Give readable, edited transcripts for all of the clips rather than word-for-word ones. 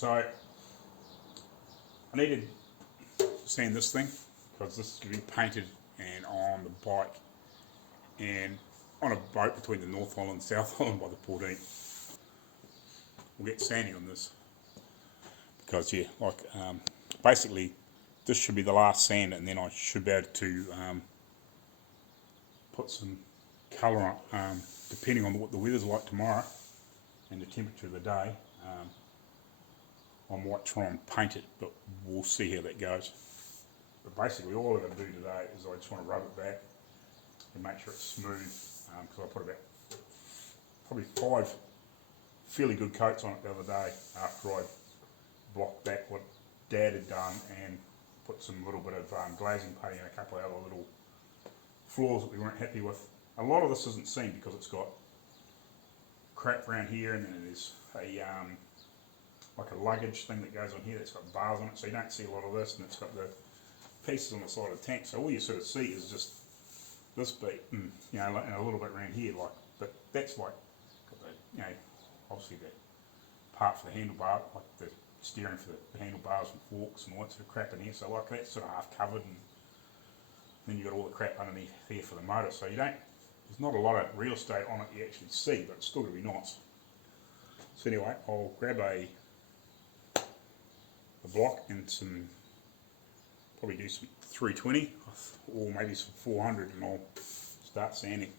So I needed to sand this thing because this is going to be painted and on the bike and on a boat between the North Island and South Island by the 14th. We'll get sanding on this because yeah, like basically this should be the last sand, and then I should be able to put some colour on, depending on what the weather's like tomorrow and the temperature of the day. I might try and paint it, but we'll see how that goes. But basically all I'm going to do today is I just want to rub it back and make sure it's smooth, because I put about probably 5 fairly good coats on it the other day after I blocked back what Dad had done and put some little bit of glazing paint and a couple of other little floors that we weren't happy with. A lot of this isn't seen because it's got crap around here, and then there's a like a luggage thing that goes on here that's got bars on it, so you don't see a lot of this, and it's got the pieces on the side of the tank, so all you sort of see is just this bit, and, you know, and a little bit around here, like, but that's like, got the, you know, obviously the part for the handlebar, like the steering for the handlebars and forks and all that sort of crap in here, so like that's sort of half covered, and then you've got all the crap underneath here for the motor, so you don't, there's not a lot of real estate on it you actually see, but it's still going to be nice. So anyway, I'll grab a block and some, probably do some 320 or maybe some 400, and I'll start sanding.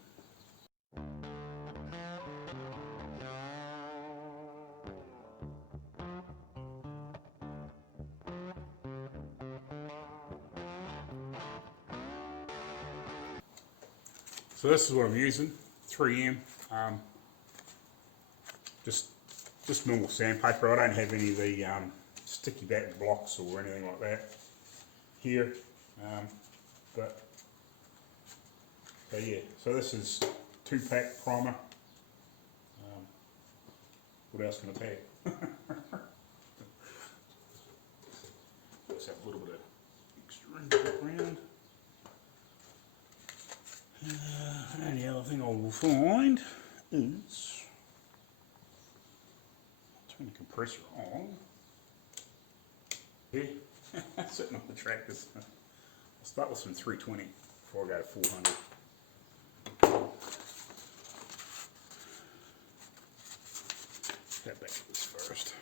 So this is what I'm using, 3M, just normal sandpaper. I don't have any of the sticky back blocks or anything like that here, but so yeah, so this is 2-pack primer. What else can I pack? Let's have a little bit of extra in the background. And the other thing I will find is, turn the compressor on. Yeah, sitting on the tractors. I'll start with some 320 before I go to 400. Go back to this first.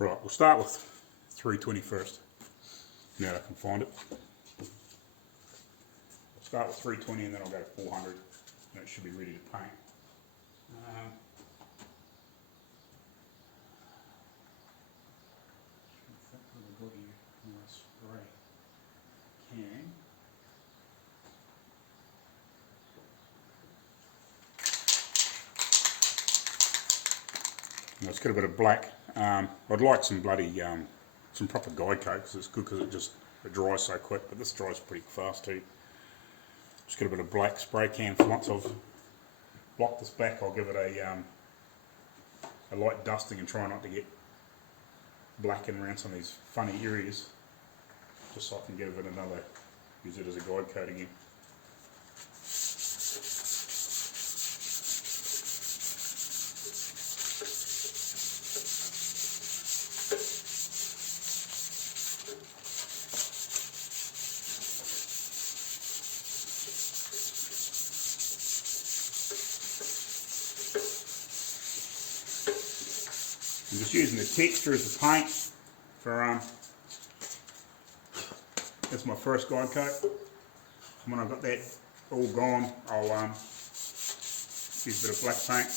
Right, we'll start with 320 first, now that I can find it. I'll start with 320 and then I'll go to 400, and it should be ready to paint. Now it's got a bit of black. I'd like some bloody, some proper guide coat, because it's good because it dries so quick, but this dries pretty fast too. Just got a bit of black spray can. Once I've blocked this back, I'll give it a light dusting and try not to get black in around some of these funny areas, just so I can give it another, use it as a guide coat again. I'm just using the texture as the paint for, that's my first guide coat. And when I've got that all gone, I'll use a bit of black paint.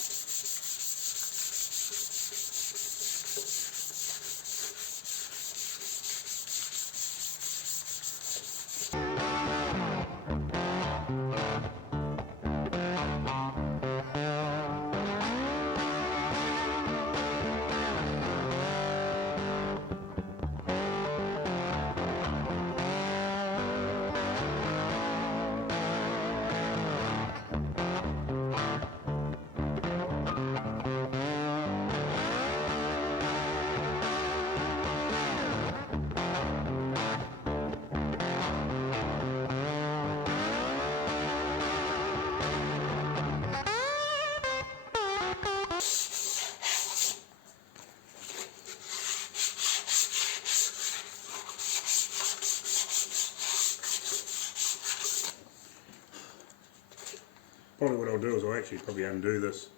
Probably what I'll do is I'll actually probably undo this,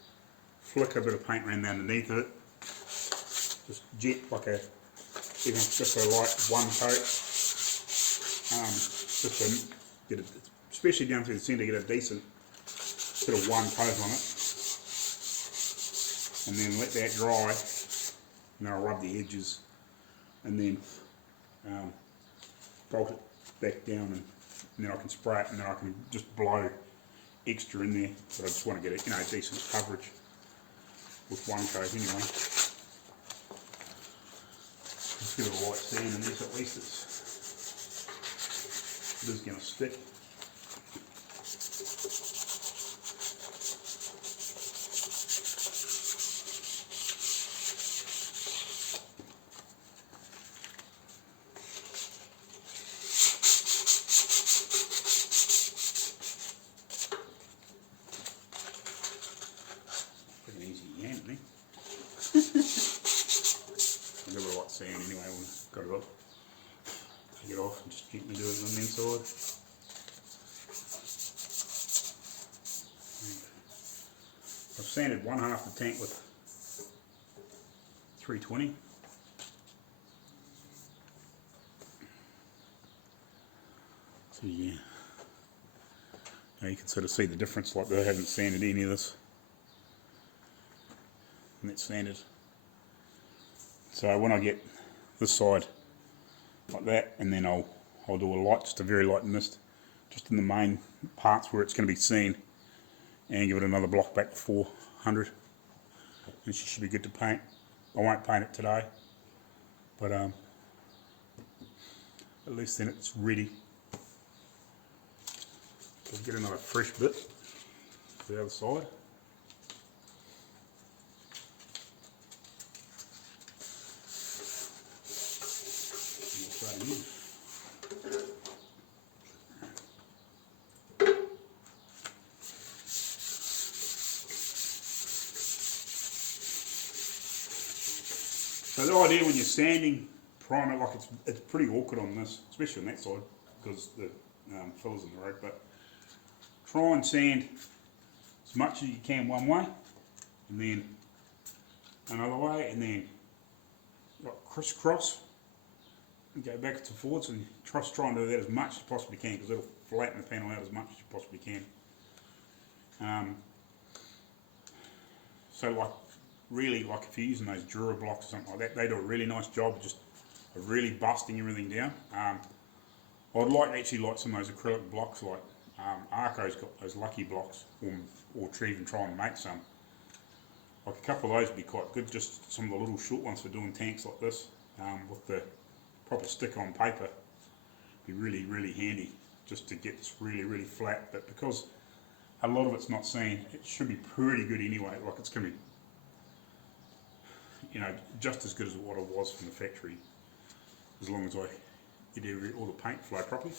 flick a bit of paint around underneath it, just jet like a, even just a light one coat, just to get it, especially down through the centre, get a decent sort of one coat on it, and then let that dry, and then I'll rub the edges, and then bolt it back down, and then I can spray it, and then I can just blow extra in there, but I just want to get a decent coverage with one coat anyway. Let's give it a light sand in this, at least it is going to stick. Pretty easy yank, eh? I'll give it a light sand anyway when I've got it off. Take it off and just gently do it on the inside. I've sanded one half the tank with 320. So yeah, now you can sort of see the difference, like they haven't sanded any of this. And that's sanded. So when I get this side like that, and then I'll do a light, just a very light mist, just in the main parts where it's going to be seen, and give it another block back to 400, and she should be good to paint. I won't paint it today, but at least then it's ready. I'll get another fresh bit to the other side. So the idea when you're sanding primer, like it's pretty awkward on this, especially on that side, because the fillers in the road, but try and sand as much as you can one way, and then another way, and then like crisscross, and go backwards and forwards, and try and do that as much as you possibly can, because it'll flatten the panel out as much as you possibly can. So like, really, like if you're using those Dura blocks or something like that, they do a really nice job just of really busting everything down. I'd actually like some of those acrylic blocks, like Arco's got those Lucky blocks, or to even try and make some. Like a couple of those would be quite good, just some of the little short ones for doing tanks like this, with the proper stick-on paper. Be really, really handy just to get this really, really flat, but because a lot of it's not seen, it should be pretty good anyway. Like it's going to be, just as good as what it was from the factory, as long as I get all the paint flow properly.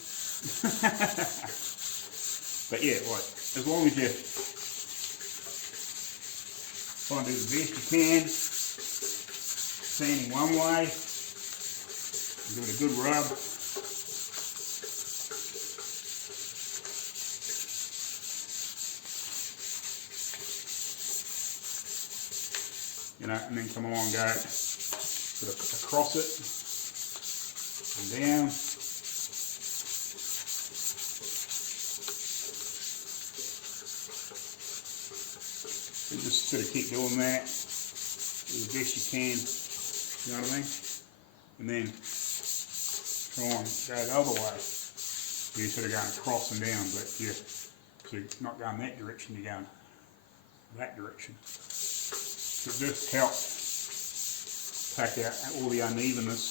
But yeah, like, as long as you try and do the best you can, sanding one way, give it a good rub. And then come along and go sort of across it and down. And just sort of keep doing that, do the best you can, you know what I mean? And then try and go the other way. You're sort of going across and down, but so you're not going that direction, you're going that direction. It just helps take out all the unevenness.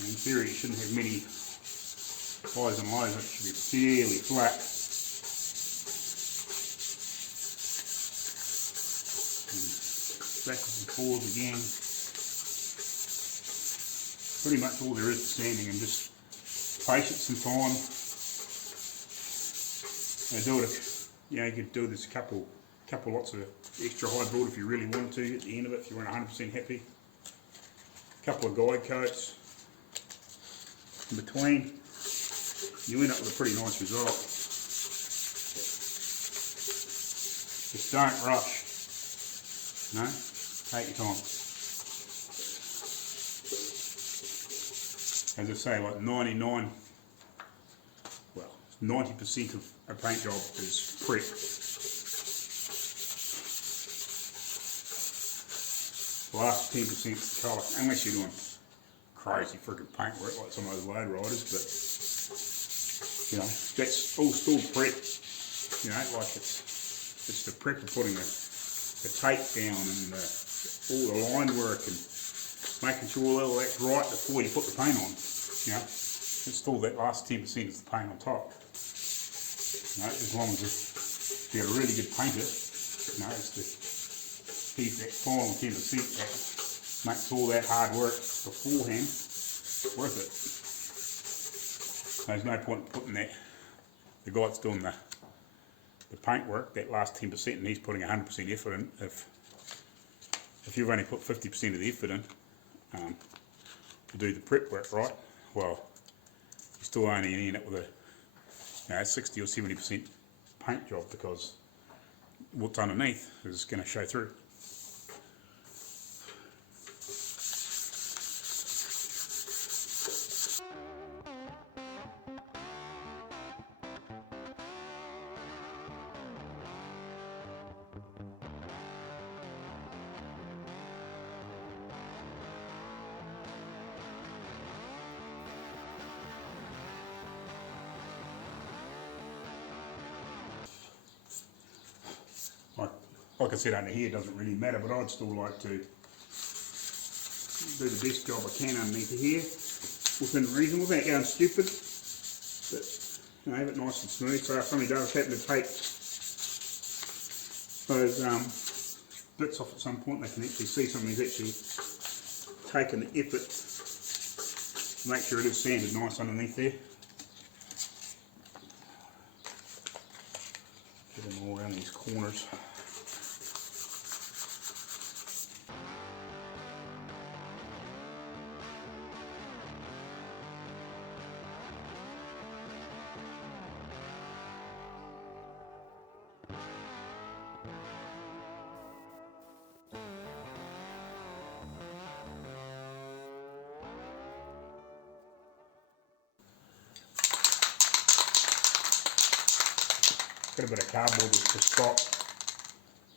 And in theory, you shouldn't have many highs and lows, it should be fairly flat. And backwards and forwards again. Pretty much all there is to sanding, and just patience and time. You could do this couple lots of extra high board if you really wanted to at the end of it, if you weren't 100% happy. A couple of guide coats. in between, you end up with a pretty nice result. Just don't rush, no, take your time. As I say, like 90% of a paint job is prep. The last 10% is colour, unless you're doing crazy freaking paintwork like some of those load riders, but you know, that's all still prep. You know, like it's the prep of putting the tape down and all the line work and making sure all that's right before you put the paint on. You know, it's still that last 10% is the paint on top. You know, as long as you're a really good painter, you know, it's the keep that final 10% that makes all that hard work beforehand worth it. There's no point in putting that, the guy that's doing the paint work, that last 10%, and he's putting 100% effort in. If you've only put 50% of the effort in to do the prep work right, well, you still only end up with a 60 or 70% paint job, because what's underneath is going to show through. Like I said, under here it doesn't really matter, but I'd still like to do the best job I can underneath here, within reason, without going stupid, but you know, have it nice and smooth, so if somebody does happen to take those bits off at some point, they can actually see somebody's actually taken the effort to make sure it is sanded nice underneath there. Get them all around these corners. Got a bit of cardboard just to stop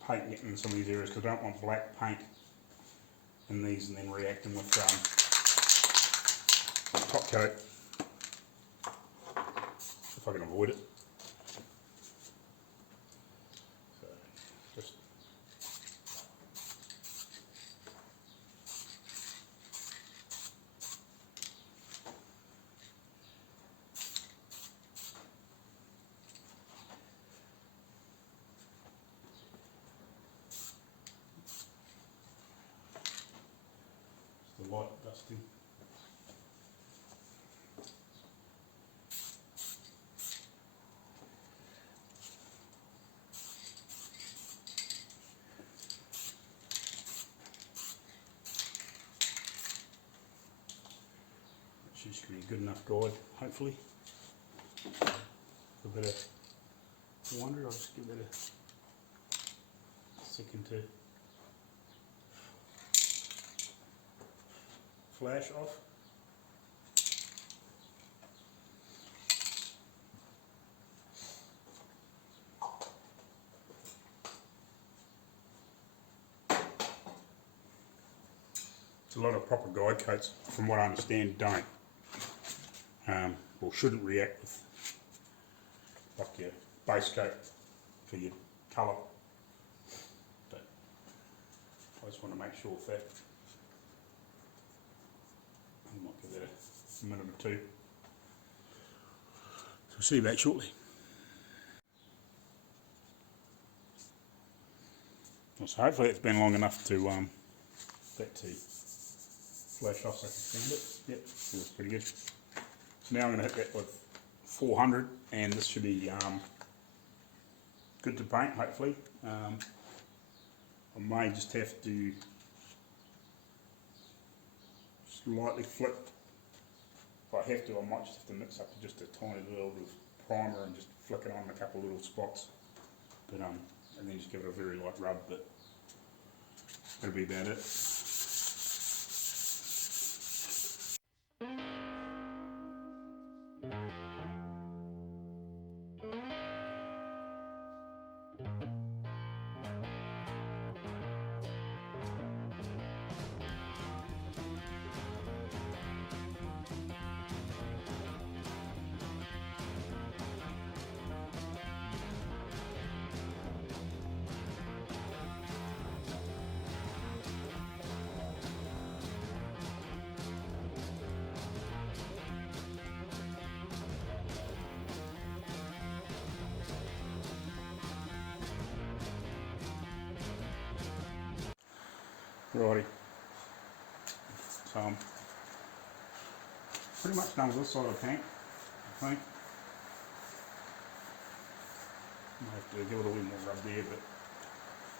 paint getting in some of these areas, because I don't want black paint in these and then reacting with top coat, if I can avoid it. So just the light dusting. Which should be a good enough guide, hopefully. A bit of wonder, I'll just give that a second to flash off. A lot of proper guide coats, from what I understand, don't or shouldn't react with like your base coat for your colour. But I just want to make sure of that. I might give that a minute or two. So see you back shortly. So hopefully it's been long enough to that to flash off so I can stand it. Yep, it looks pretty good. So now I'm going to hit that with 400, and this should be good to paint, hopefully. I may just have to slightly flip if I have to, I might just have to mix up just a tiny little bit of primer and just flick it on a couple of little spots. But and then just give it a very light rub, but that'll be about it. Righty, so I'm pretty much done with this side of the tank, I think. Might have to give it a little more rub there, but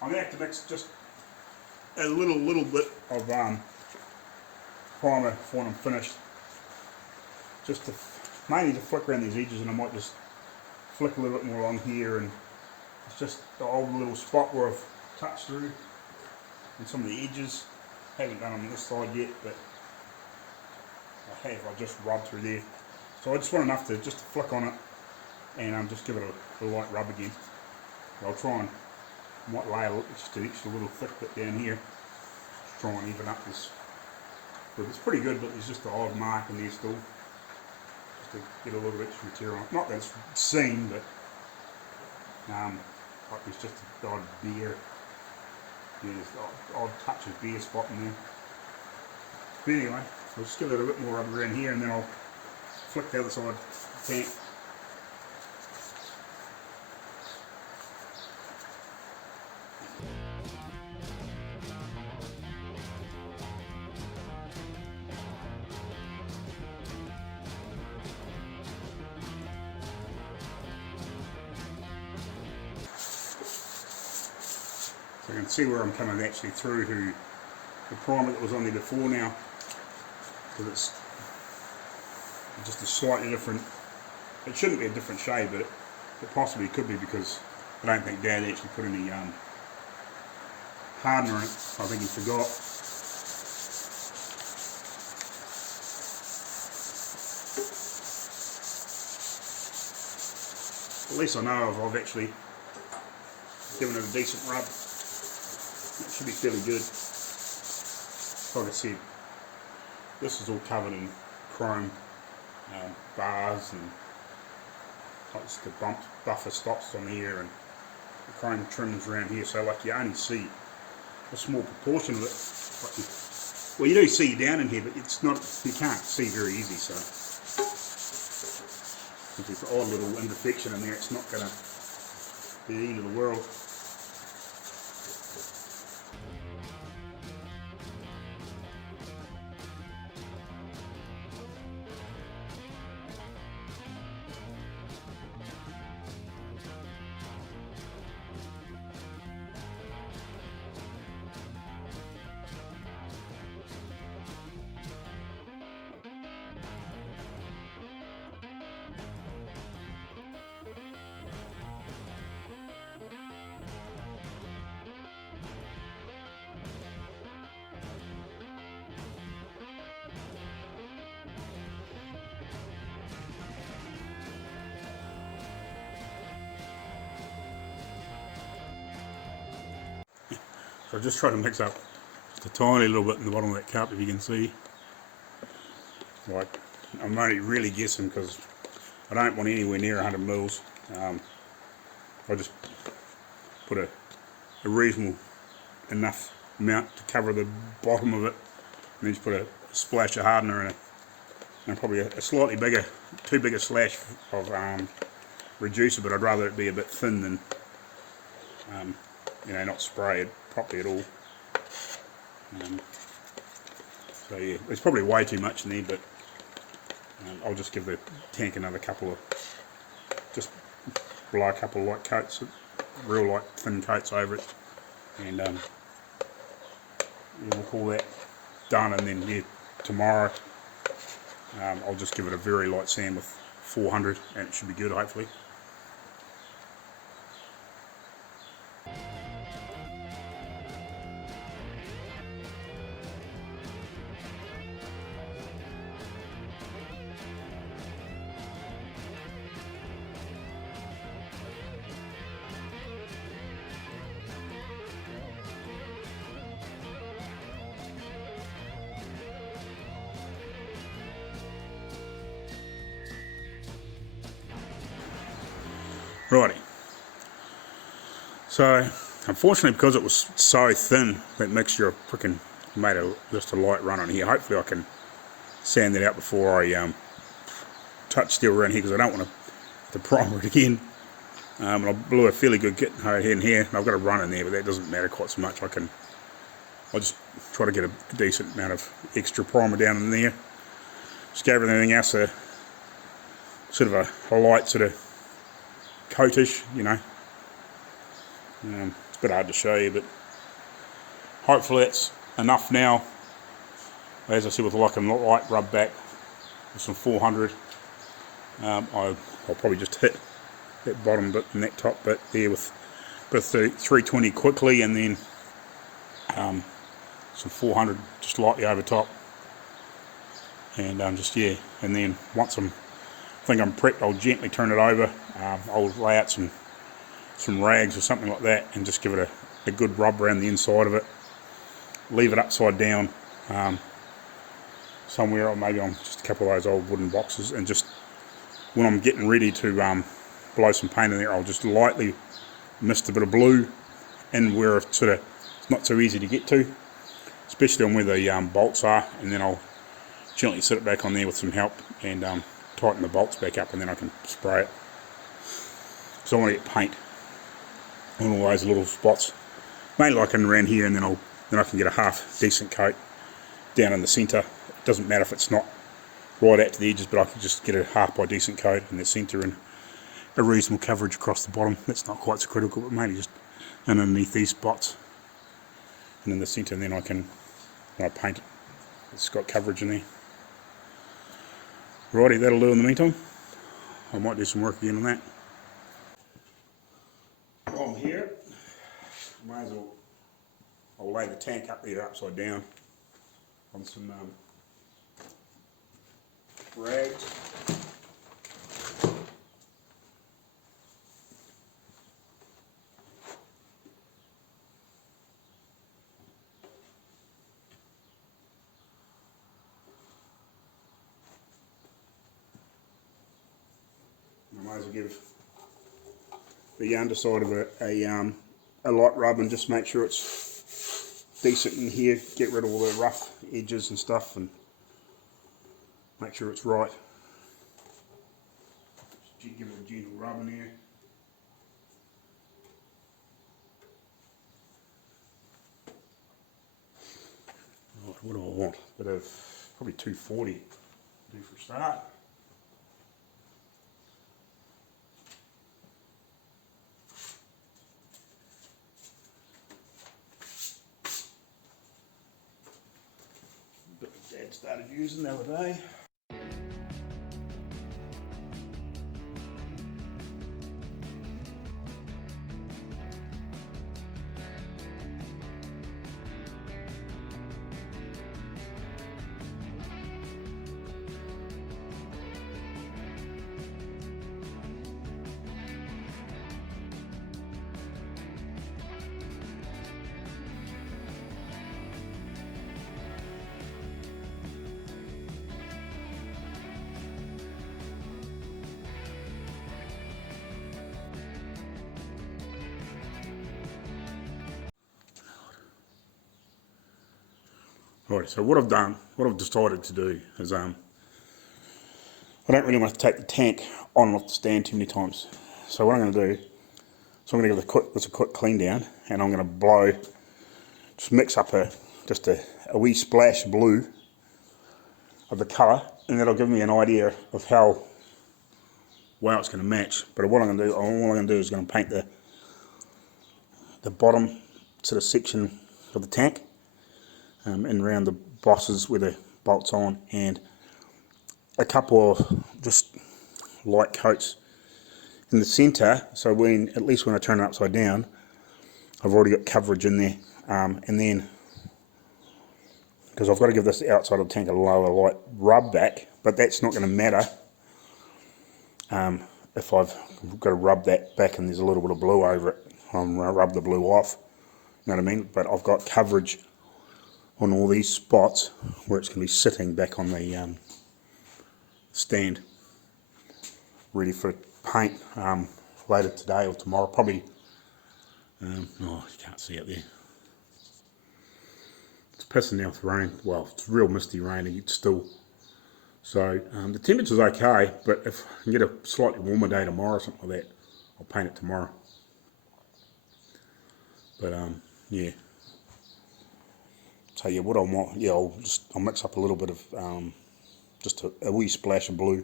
I'm going to have to mix just a little bit of primer when I'm finished, just to mainly to flick around these edges, and I might just flick a little bit more along here, and it's just the old little spot where I've touched through. And some of the edges, haven't done on this side yet, but I just rubbed through there. So I just want enough to just flick on it and just give it a light rub again. I'll try and might lay just an extra little thick bit down here, just try and even up this. But it's pretty good, but there's just an odd mark in there still, just to get a little extra material on it. Not that it's seen, but like there's just a odd bare. There's an odd touch of bare spot in there. But anyway, I'll just give it a bit more rub around here, and then I'll flick the other side of the tank. So you can see where I'm coming actually through to the primer that was on there before now, because it's just a slightly different, it shouldn't be a different shade, but it possibly could be, because I don't think Dad actually put any hardener in it. I think he forgot. At least I know I've actually given it a decent rub. It should be fairly good. Like I said, this is all covered in chrome bars and like the buffer stops on here and the chrome trims around here, so like you only see a small proportion of it. Like well, you do see down in here, but it's not, you can't see very easy, so if there's an odd little imperfection in there, it's not going to be the end of the world. So I just try to mix up just a tiny little bit in the bottom of that cup, if you can see. Like, I'm only really guessing because I don't want anywhere near 100 mils. I just put a reasonable enough amount to cover the bottom of it, and then just put a splash of hardener in it, and probably a slightly bigger, too big a slash of reducer, but I'd rather it be a bit thin than you know, not spray it properly at all. So yeah, there's probably way too much in there, but I'll just give the tank another couple of, just blow a couple of light coats, real light thin coats over it, and yeah, we'll call that done. And then yeah, tomorrow I'll just give it a very light sand with 400 and it should be good hopefully. Righty. So, unfortunately, because it was so thin, that mixture of freaking made just a light run on here. Hopefully I can sand that out before I touch steel around here, because I don't want to primer it again. And I blew a fairly good kit in here, and I've got a run in there, but that doesn't matter quite so much. I'll just try to get a decent amount of extra primer down in there. Just gave everything else a sort of a light sort of coatish, you know. It's a bit hard to show you, but hopefully that's enough now. As I said, with like a light rub back with some 400, I'll probably just hit that bottom bit and that top bit there with the 320 quickly, and then some 400 just lightly over top, and and then once I think I'm prepped, I'll gently turn it over. I'll lay out some rags or something like that and just give it a good rub around the inside of it. Leave it upside down somewhere, or maybe on just a couple of those old wooden boxes, and just when I'm getting ready to blow some paint in there, I'll just lightly mist a bit of blue in where it's sort of not so easy to get to, especially on where the bolts are, and then I'll gently sit it back on there with some help and tighten the bolts back up, and then I can spray it. So I want to get paint on all those little spots, mainly like in around here, and then I can get a half decent coat down in the centre. It doesn't matter if it's not right out to the edges, but I can just get a half by decent coat in the centre and a reasonable coverage across the bottom. That's not quite so critical, but mainly just underneath these spots and in the centre, and then when I paint it, it's got coverage in there. Righty, that'll do in the meantime. I might do some work again on that. While I'm here, I'll lay the tank up there upside down on some rags. I might as well give the underside of a light rub and just make sure it's decent in here. Get rid of all the rough edges and stuff and make sure it's right. Just give it a gentle rub in here. Right, what do I want? Bit of probably 240 do for a start. Dad started using the other day. Right, so what I've decided to do is I don't really want to take the tank on and off the stand too many times. So what I'm going to do, I'm going to give this a quick clean down, and I'm going to blow, just mix up just a wee splash of blue of the colour, and that'll give me an idea of how well it's going to match. But all I'm going to do is going to paint the bottom sort of section of the tank. And around the bosses where the bolts on, and a couple of just light coats in the centre, so when, at least when I turn it upside down, I've already got coverage in there. And then, because I've got to give this outside of the tank a lower light rub back, but that's not going to matter if I've got to rub that back and there's a little bit of blue over it. I'm going to rub the blue off, you know what I mean? But I've got coverage on all these spots where it's going to be sitting back on the stand, ready for paint later today or tomorrow. Probably, oh, you can't see it there. It's pissing down with rain. Well, it's real misty rain and it's still. So the temperature's okay, but if I can get a slightly warmer day tomorrow or something like that, I'll paint it tomorrow. But yeah. So yeah, what I want, yeah, I'll mix up a little bit of just a wee splash of blue,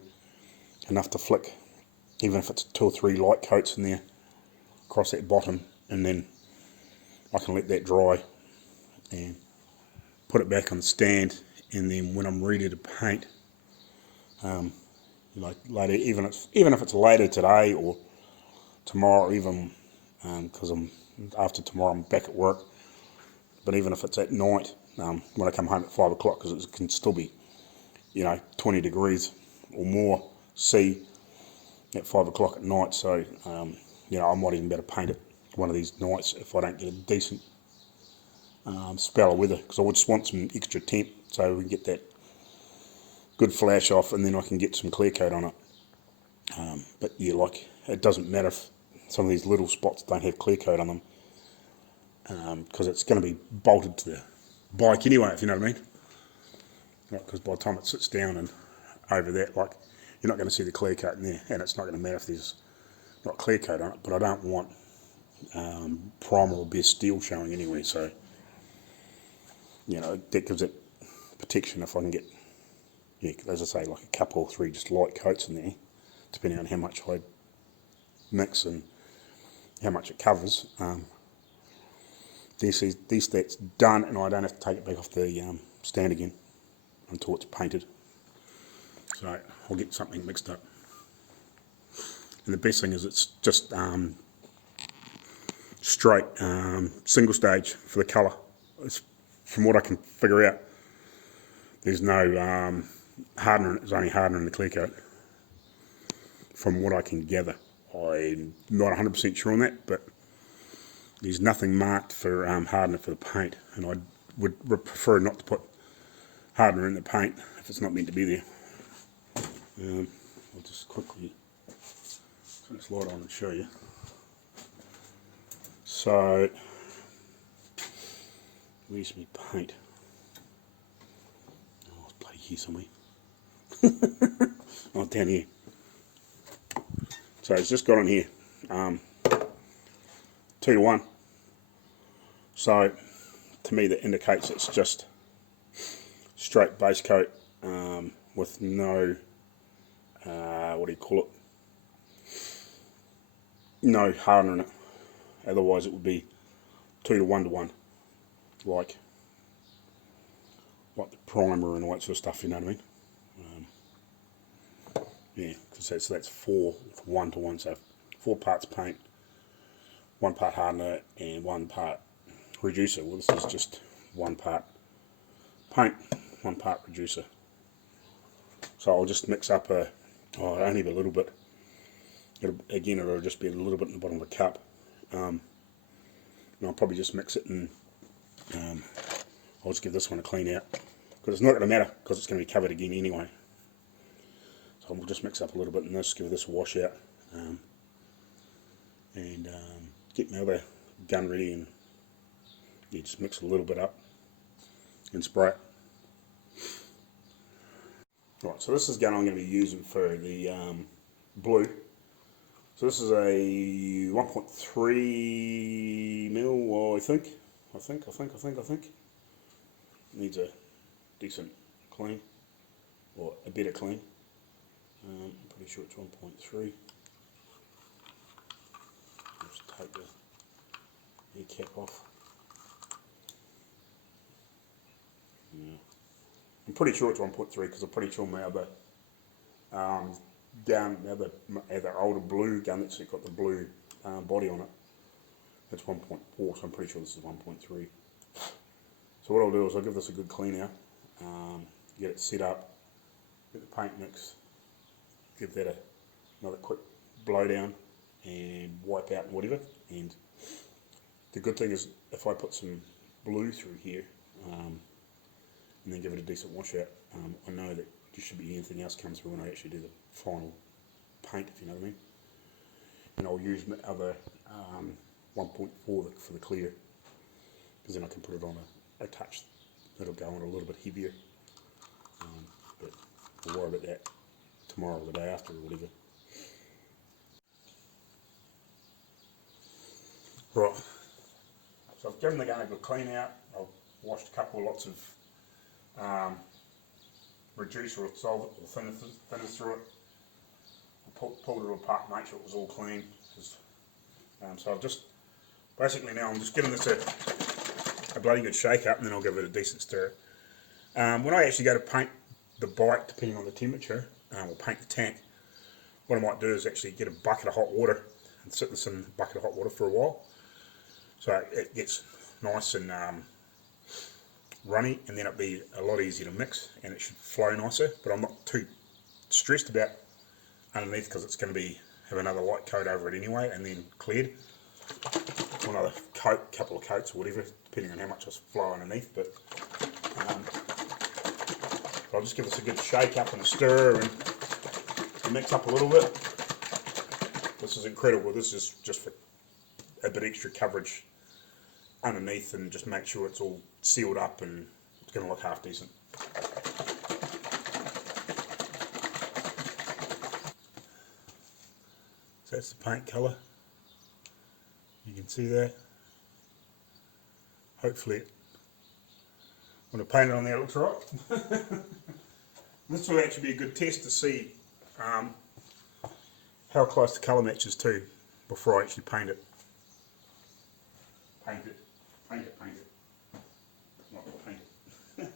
enough to flick, even if it's 2 or 3 light coats in there across that bottom, and then I can let that dry and put it back on the stand. And then when I'm ready to paint, like later, even if it's later today or tomorrow, even because after tomorrow I'm back at work. But even if it's at night, when I come home at 5 o'clock, because it can still be, 20 degrees or more C at 5 o'clock at night. So, I might even better paint it one of these nights if I don't get a decent spell of weather, because I would just want some extra temp so we can get that good flash off, and then I can get some clear coat on it. But yeah, like, it doesn't matter if some of these little spots don't have clear coat on them, because it's going to be bolted to the bike anyway, if you know what I mean. Because by the time it sits down and over that, like, you're not going to see the clear coat in there, and it's not going to matter if there's not clear coat on it. But I don't want primer or bare steel showing anyway, so that gives it protection if I can get, as I say, like a couple or 3 just light coats in there, depending on how much I mix and how much it covers. These that's done, and I don't have to take it back off the stand again until it's painted. So I'll get something mixed up. And the best thing is it's just straight single stage for the colour. From what I can figure out, there's no hardener. It's only hardener in the clear coat, from what I can gather. I'm not 100% sure on that, but there's nothing marked for hardener for the paint, and I would prefer not to put hardener in the paint if it's not meant to be there. I'll just quickly turn this light on and show you. So, where's my paint? Oh, it's bloody here somewhere. Oh, down here. So it's just got on here, 2-to-1. So to me that indicates it's just straight base coat with no, what do you call it? No hardener in it. Otherwise it would be 2-to-1, like the primer and all that sort of stuff. You know what I mean? Yeah, because that's 4-1-1, so 4 parts paint, 1 part hardener, and 1 part reducer. Well, this is just 1 part paint, 1 part reducer. So I'll just mix up only a little bit. It'll just be a little bit in the bottom of the cup. And I'll probably just mix it, and I'll just give this one a clean out, because it's not going to matter, because it's going to be covered again anyway. So we'll just mix up a little bit in this, give this a wash out, and get my other gun ready, and just mix a little bit up and spray it. Right, so this is gun I'm going to be using for the blue. So this is a 1.3 mil, I think. Needs a decent clean, or a better clean. I'm pretty sure it's 1.3. Just take the air cap off. Yeah. I'm pretty sure it's 1.3 because I'm pretty sure my other Down the older blue gun that's got the blue body on it. It's 1.4, so I'm pretty sure this is 1.3. So what I'll do is I'll give this a good clean out, get it set up, get the paint mix, give that another quick blow down and wipe out and whatever. And the good thing is if I put some blue through here and then give it a decent wash out, I know that there should be anything else comes through when I actually do the final paint, if you know what I mean. And I'll use my other 1.4 for the clear, because then I can put it on a touch that'll go on a little bit heavier. But we'll worry about that tomorrow or the day after or whatever. Right, so I've given the gun a good clean out. I've washed a couple of lots of reducer or solvent or thinner through it. I pulled it apart, made sure it was all clean. So I've just, basically now I'm just giving this a bloody good shake up, and then I'll give it a decent stir. When I actually go to paint the bike, depending on the temperature, or paint the tank, what I might do is actually get a bucket of hot water and sit this in the bucket of hot water for a while, so it gets nice and runny, and then it'll be a lot easier to mix and it should flow nicer. But I'm not too stressed about underneath, because it's going to have another light coat over it anyway and then cleared. Another coat, couple of coats or whatever, depending on how much I flow underneath. But I'll just give this a good shake up and a stir and mix up a little bit. This is incredible. This is just for a bit extra coverage underneath, and just make sure it's all sealed up and it's going to look half decent. So that's the paint colour. You can see that. Hopefully, when I paint it on there, it looks right. This will actually be a good test to see how close the colour matches to before I actually paint it. Paint it. Not paint it.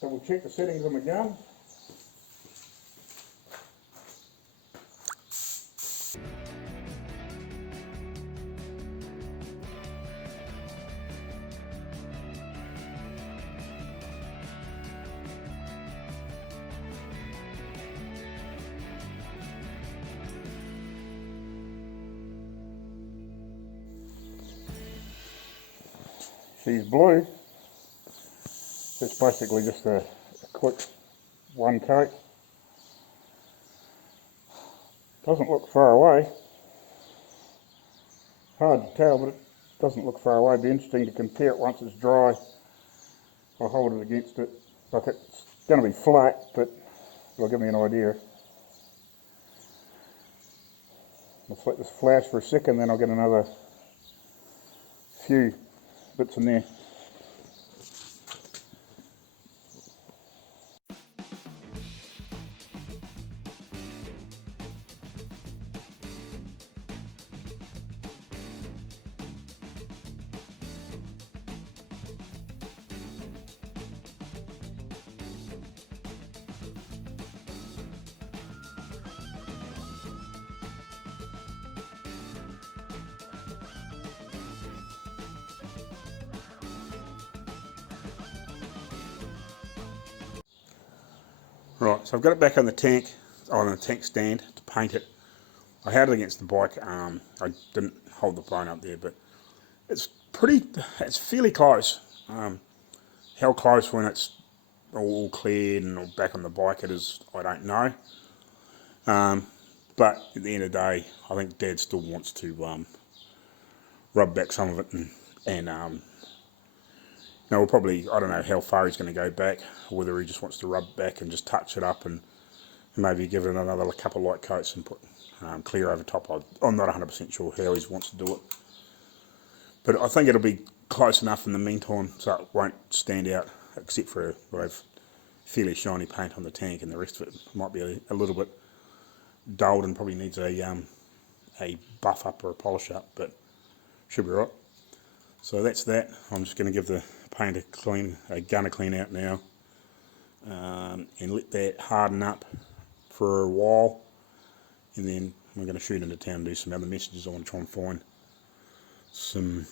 So we'll check the settings on the gun. She's blue. It's basically just a quick one coat. Doesn't look far away. Hard to tell, but it doesn't look far away. It'd be interesting to compare it once it's dry. I'll hold it against it. Like, it's going to be flat, but it'll give me an idea. Let's let this flash for a second, then I'll get another few bits in there. Right, so I've got it back on the tank stand to paint it. I had it against the bike. I didn't hold the phone up there, but it's fairly close. How close when it's all cleared and all back on the bike it is, I don't know. But at the end of the day, I think Dad still wants to rub back some of it, and no, we'll probably, I don't know how far he's going to go back, or whether he just wants to rub back and just touch it up and maybe give it another couple of light coats and put clear over top. I'm not 100% sure how he wants to do it. But I think it'll be close enough in the meantime so it won't stand out, except for a fairly shiny paint on the tank, and the rest of it might be a little bit dulled and probably needs a buff up or a polish up, but should be right. So that's that. I'm just going to give the paint a gunner clean out now, and let that harden up for a while, and then we're going to shoot into town and do some other messages. I want to try and find some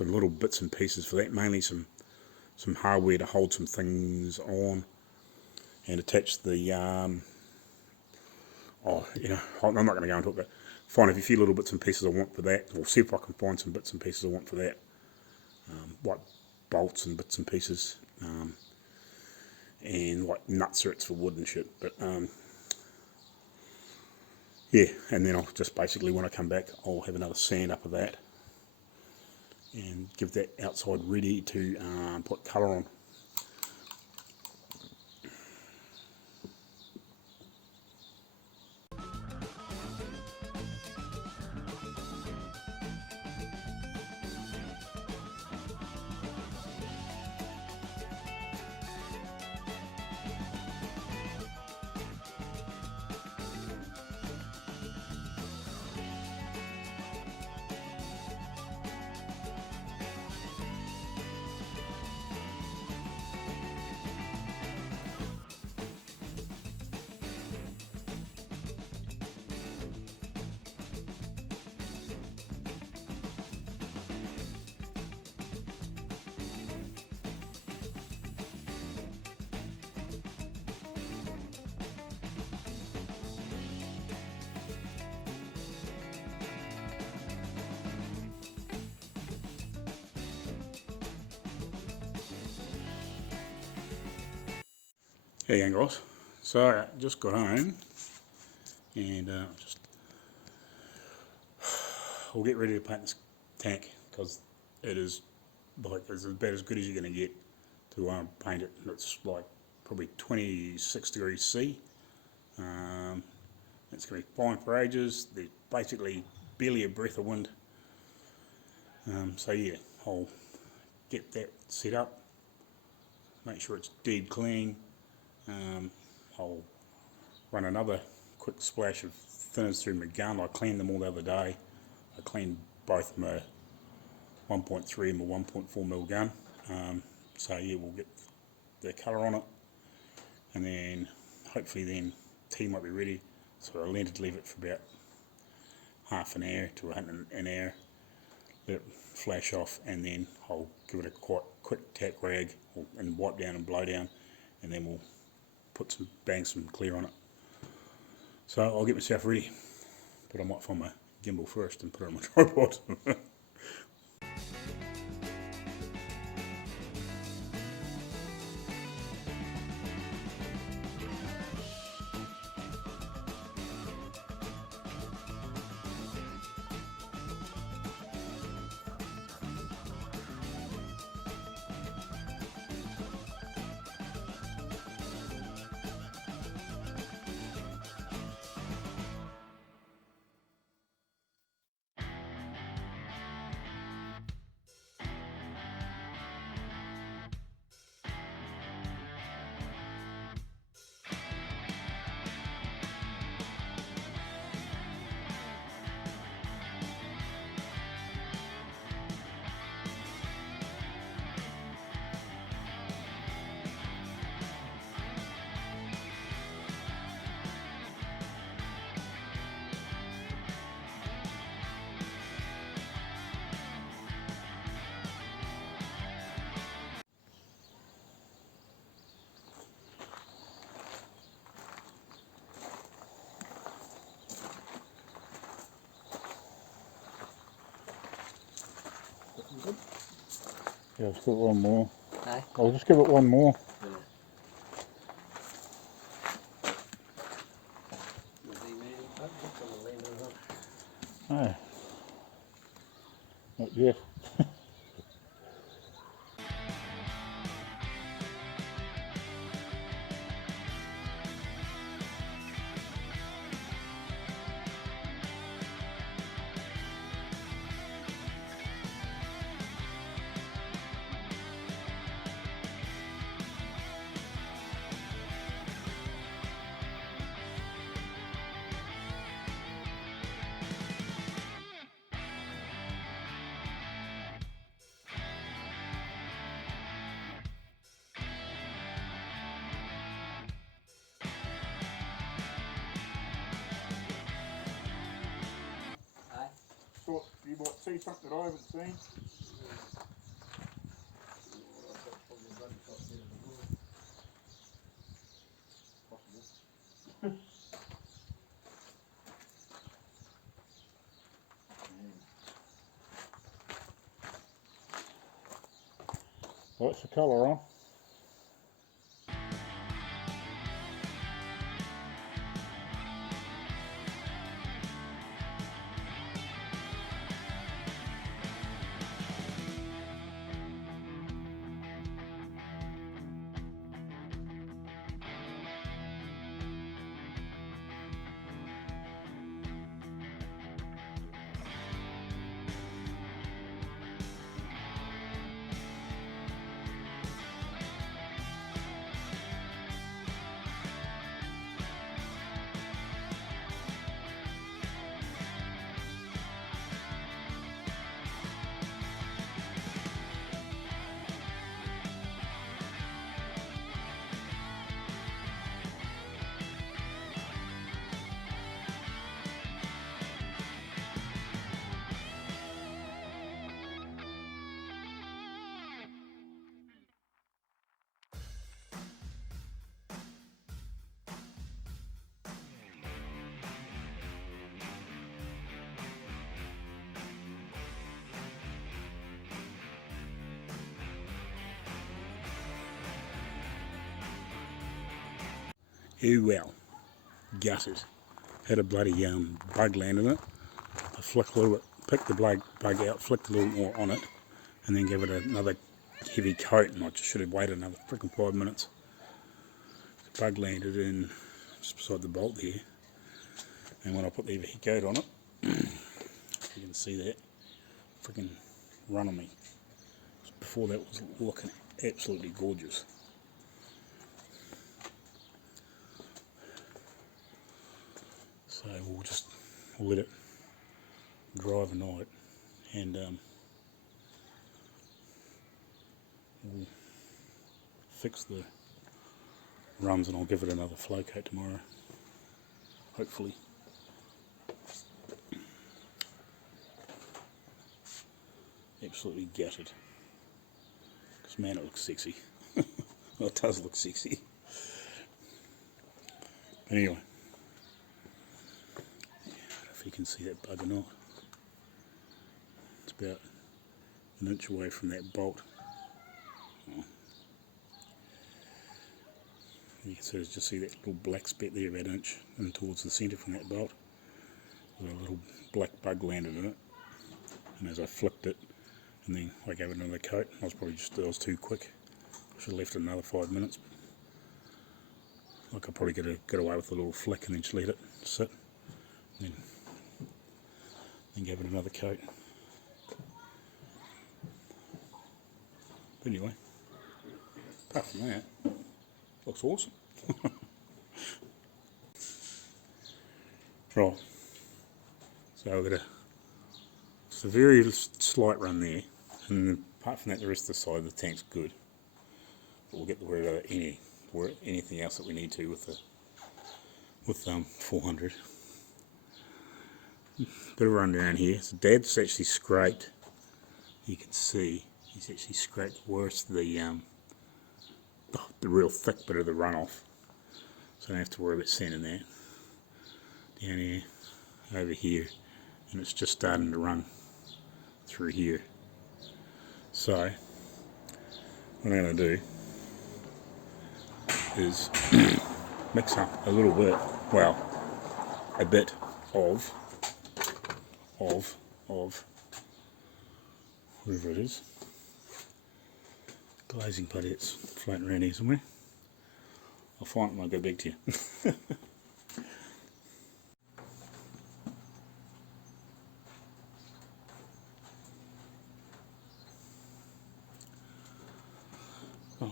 little bits and pieces for that, mainly some hardware to hold some things on, and attach the I'm not going to go into it, but find a few little bits and pieces I want for that, or see if I can find some bits and pieces I want for that, like bolts and bits and pieces, and like nutserts for wood and shit. But yeah, and then I'll just basically, when I come back, I'll have another sand up of that and give that outside ready to put colour on. There you go, guys. So I just got home, and we'll get ready to paint this tank, because it is like it's about as good as you're going to get to paint it. It's like probably 26 degrees C. It's going to be fine for ages. There's basically barely a breath of wind. So yeah, I'll get that set up, make sure it's dead clean. I'll run another quick splash of thinners through my gun. I cleaned them all the other day. I cleaned both my 1.3 and my 1.4mm gun. So yeah, we'll get the colour on it, and then hopefully then tea might be ready. So I'll leave it for about half an hour to an hour, let it flash off, and then I'll give it a quite quick tack rag and wipe down and blow down, and then we'll bang some clear on it. So I'll get myself ready, but I might find my gimbal first and put it on my tripod. Yeah, let's give it one more. Hey? I'll just give it one more. Yeah. Oh. Not Jeff. Thought you might see something that I haven't seen. Possible. What's the colour on? Oh well, gutted. Had a bloody bug land in it. I flicked a little bit, picked the bug out, flicked a little more on it, and then gave it another heavy coat, and I just should have waited another freaking 5 minutes. The bug landed in just beside the bolt there, and when I put the heavy coat on it, you can see that, freaking run on me. Before that was looking absolutely gorgeous. So we'll let it dry overnight, and we'll fix the runs, and I'll give it another flow coat tomorrow, hopefully. Absolutely gutted, because man, it looks sexy. Well, it does look sexy. Anyway, I don't know if you can see that bug or not. It's about an inch away from that bolt. Oh. You can sort of just see that little black speck there, about an inch in towards the centre from that bolt. There's a little black bug landed in it, and as I flicked it, and then I gave it another coat, I was too quick. I should have left it another 5 minutes. I could probably get away with a little flick and then just let it sit, and then give it another coat. But anyway, apart from that, looks awesome. Right, so I've got just a very slight run there, and apart from that, the rest of the side of the tank's good. But we'll get rid of anything else that we need to with 400. Bit of run down here. So Dad's actually scraped. You can see he's actually scraped worse the real thick bit of the runoff. So I don't have to worry about sanding that. Down here, over here, and it's just starting to run through here. So what I'm going to do is mix up a little bit, well, a bit of wherever it is. Glazing putty, it's floating around here somewhere. I'll find it when I go back to you. Right.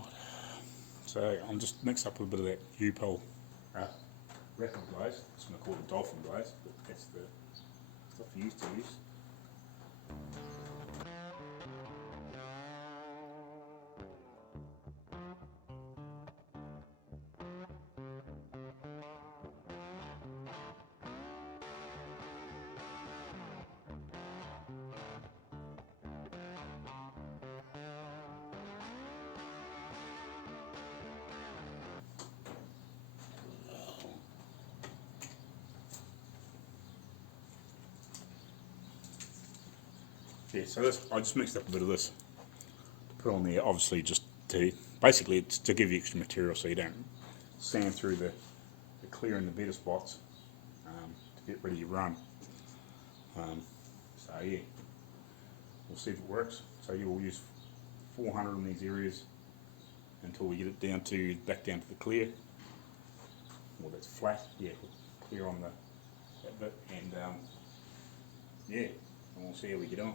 So I'm just mixed up with a bit of that U-pole wrapping glaze. I'm just going to call it dolphin glaze, but that's the stuff you used to use. Yeah, so this, I just mixed up a bit of this, put on there, obviously just to, basically it's to give you extra material so you don't sand through the clear and the better spots to get rid of your run. So yeah, we'll see if it works. So you will use 400 in these areas until we get it down to, back down to the clear. Well, that's flat, yeah, clear on that bit, and yeah, and we'll see how we get on.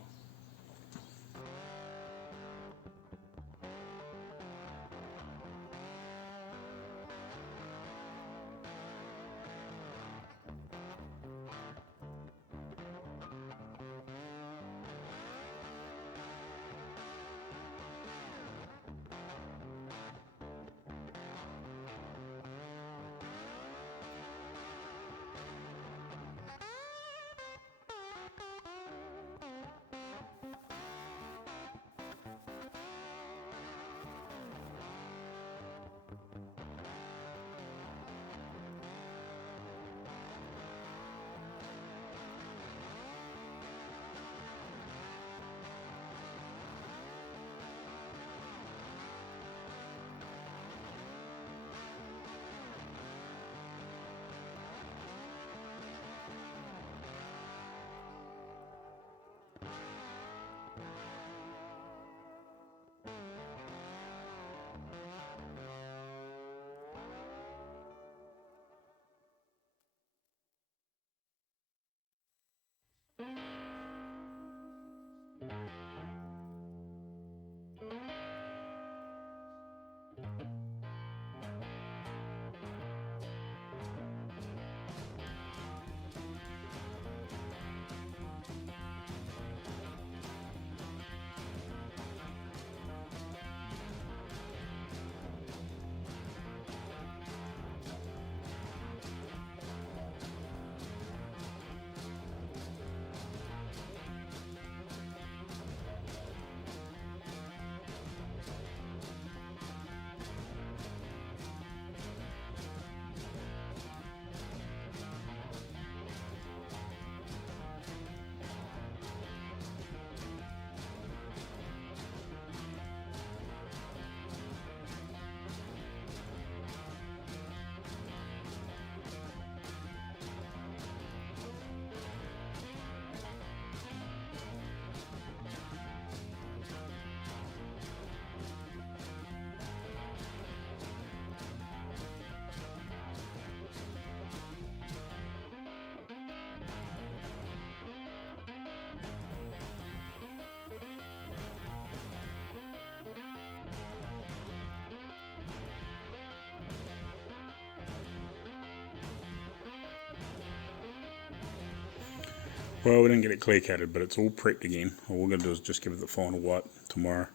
Well, we didn't get it clear coated, but it's all prepped again. All we're going to do is just give it the final wipe tomorrow.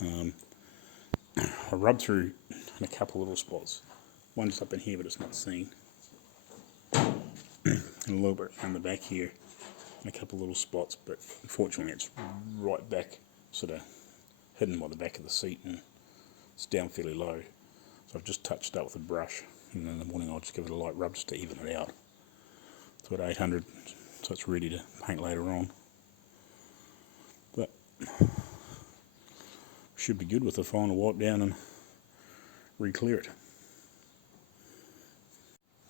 I rubbed through in a couple little spots. One just up in here, but it's not seen. And a little bit around the back here, in a couple little spots, but unfortunately it's right back, sort of hidden by the back of the seat, and it's down fairly low. So I've just touched it up with a brush, and in the morning I'll just give it a light rub just to even it out. It's about 800. So it's ready to paint later on. But should be good with the final wipe down and re-clear it.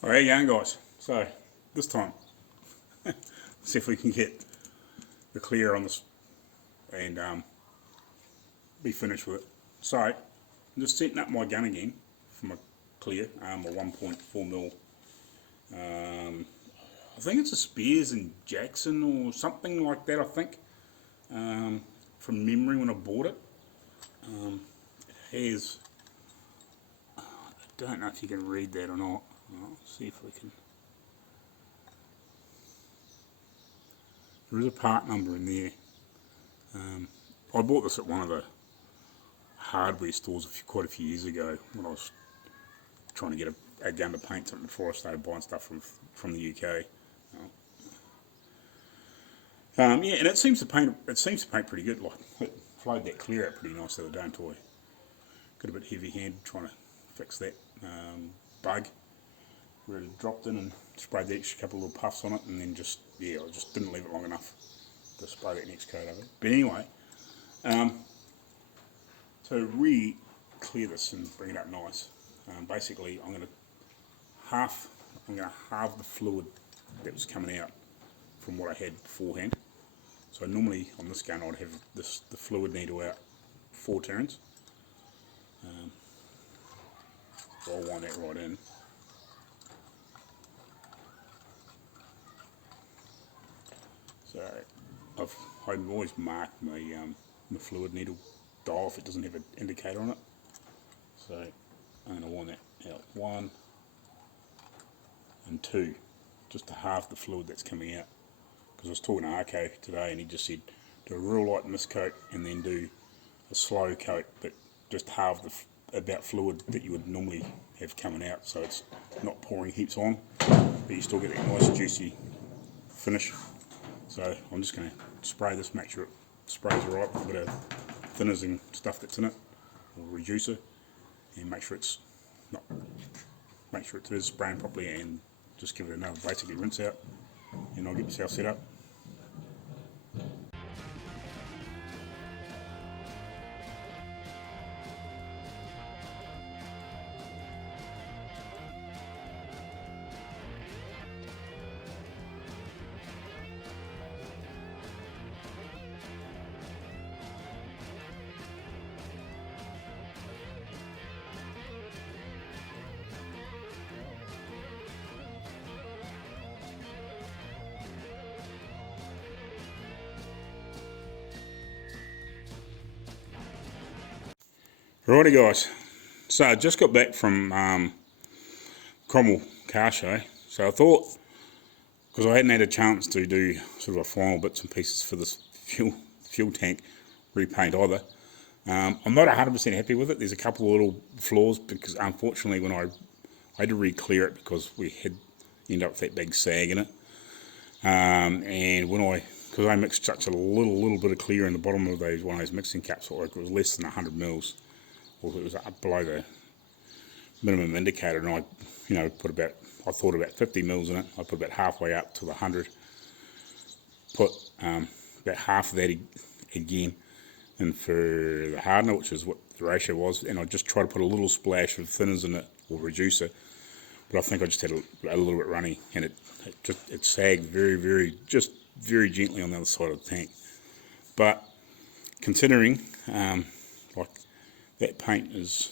Well, how you going, guys? So this time, see if we can get the clear on this and be finished with it. So I'm just setting up my gun again for my clear, my 1.4mm. I think it's a Spears and Jackson or something like that, I think, from memory when I bought it. It has, I don't know if you can read that or not. I'll see if we can. There is a part number in there. I bought this at one of the hardware stores quite a few years ago when I was trying to get a gun to paint something before I started buying stuff from the UK. Yeah, and it seems to paint. It seems to paint pretty good. Like it flowed that clear out pretty nice the other day until I got a bit heavy-handed trying to fix that bug. Really dropped in and sprayed the extra couple of little puffs on it, and then just I just didn't leave it long enough to spray that next coat over it. But anyway, to re-clear this and bring it up nice, basically I'm going to halve the fluid that was coming out from what I had beforehand. So normally on this gun I'd have the fluid needle out 4 turns. So I'll wind that right in. So I've always marked my fluid needle dial if it doesn't have an indicator on it. So I'm going to wind that out 1 and 2, just to halve the fluid that's coming out. Because I was talking to Arco today and he just said do a real light mist coat and then do a slow coat, but just halve the amount of fluid that you would normally have coming out, so it's not pouring heaps on, but you still get that nice juicy finish. So I'm just going to spray this, make sure it sprays right with a bit of thinners and stuff that's in it, or reducer, and make sure it is spraying properly, and just give it another basically rinse out, and I'll get myself set up. Righty guys, so I just got back from Cromwell car show, so I thought, because I hadn't had a chance to do sort of a final bits and pieces for this fuel tank repaint either, I'm not 100% happy with it. There's a couple of little flaws, because unfortunately when I had to re-clear it because we had ended up with that big sag in it, and because I mixed such a little bit of clear in the bottom of one of those mixing cups, like it was less than 100 mils. It was up below the minimum indicator, and I thought about 50 mils in it. I put about halfway up to the 100, put about half of that again in for the hardener, which is what the ratio was, and I just tried to put a little splash of thinners in it, or reducer, but I think I just had a little bit runny, and it sagged very gently on the other side of the tank. But considering like that paint is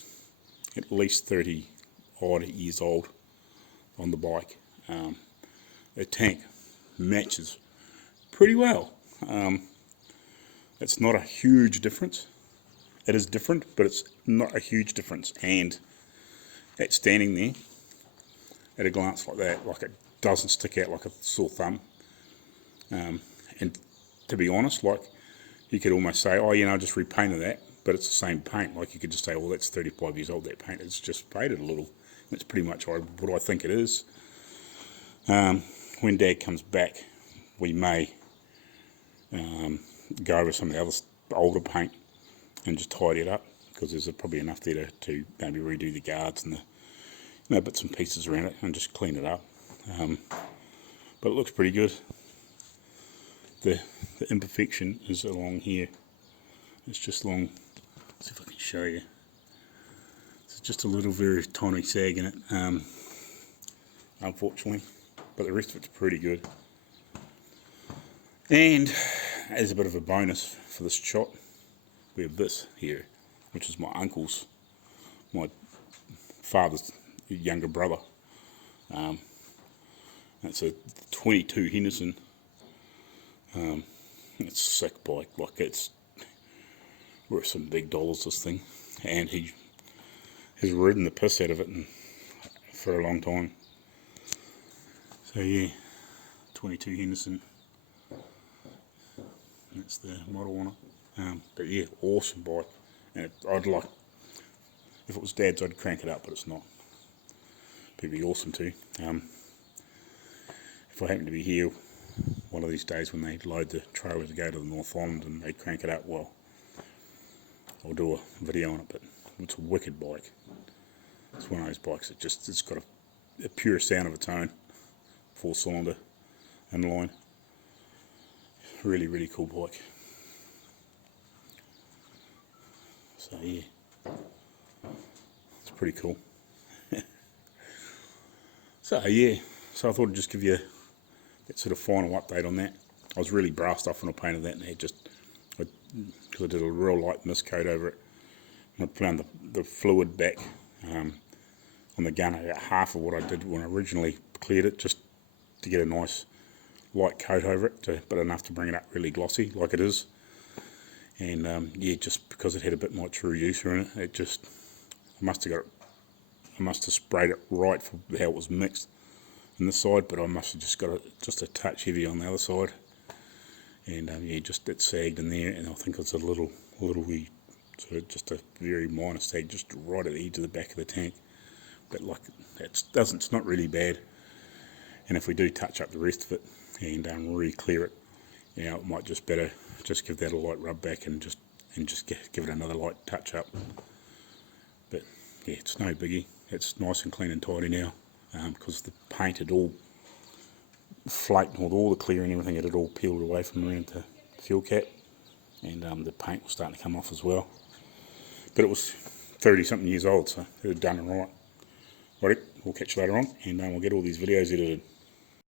at least 30 odd years old on the bike, the tank matches pretty well. It's not a huge difference. It is different, but it's not a huge difference. And at standing there, at a glance like that, like it doesn't stick out like a sore thumb. And to be honest, like you could almost say, oh, I just repainted that, but it's the same paint. Like you could just say, well, that's 35 years old, that paint. It's just faded a little. That's pretty much what I think it is. When Dad comes back, we may go over some of the other older paint and just tidy it up, because there's probably enough there to maybe redo the guards and the bits and pieces around it and just clean it up. But it looks pretty good. The imperfection is along here. It's just along. Let's see if I can show you. It's just a little very tiny sag in it, unfortunately, but the rest of it's pretty good. And as a bit of a bonus for this shot, we have this here, which is my uncle's, my father's younger brother. It's a 22 Henderson. It's a sick bike, like it's worth some big dollars, this thing, and he has ridden the piss out of it for a long time. So yeah, 22 Henderson, that's the model on it. But yeah, awesome bike, and I'd like, if it was Dad's I'd crank it up, but it's not. It'd be awesome too. If I happen to be here one of these days when they load the trailer to go to the North Island and they crank it up, well, I'll do a video on it. But it's a wicked bike. It's one of those bikes that it's got a pure sound of its own, 4-cylinder inline. Really, really cool bike. So yeah, it's pretty cool. So yeah, so I thought I'd just give you that sort of final update on that. I was really brassed off when I painted that, and because I did a real light mist coat over it. And I found the fluid back on the gun about half of what I did when I originally cleared it, just to get a nice light coat over it, but enough to bring it up really glossy like it is. And yeah, just because it had a bit more true use in it, I must have sprayed it right for how it was mixed on this side, but I must have just got it just a touch heavy on the other side. And yeah, just it sagged in there, and I think it's a little wee, sort of just a very minor sag, just right at the edge of the back of the tank. But like, it's not really bad. And if we do touch up the rest of it and re-clear it, you know, it might just better just give that a light rub back and just give it another light touch up. But yeah, it's no biggie. It's nice and clean and tidy now, because the paint had all flaked, all the clear and everything, it had all peeled away from around the fuel cap, and the paint was starting to come off as well. But it was 30 something years old, so it had done it right. Right, we'll catch you later on, and we'll get all these videos edited.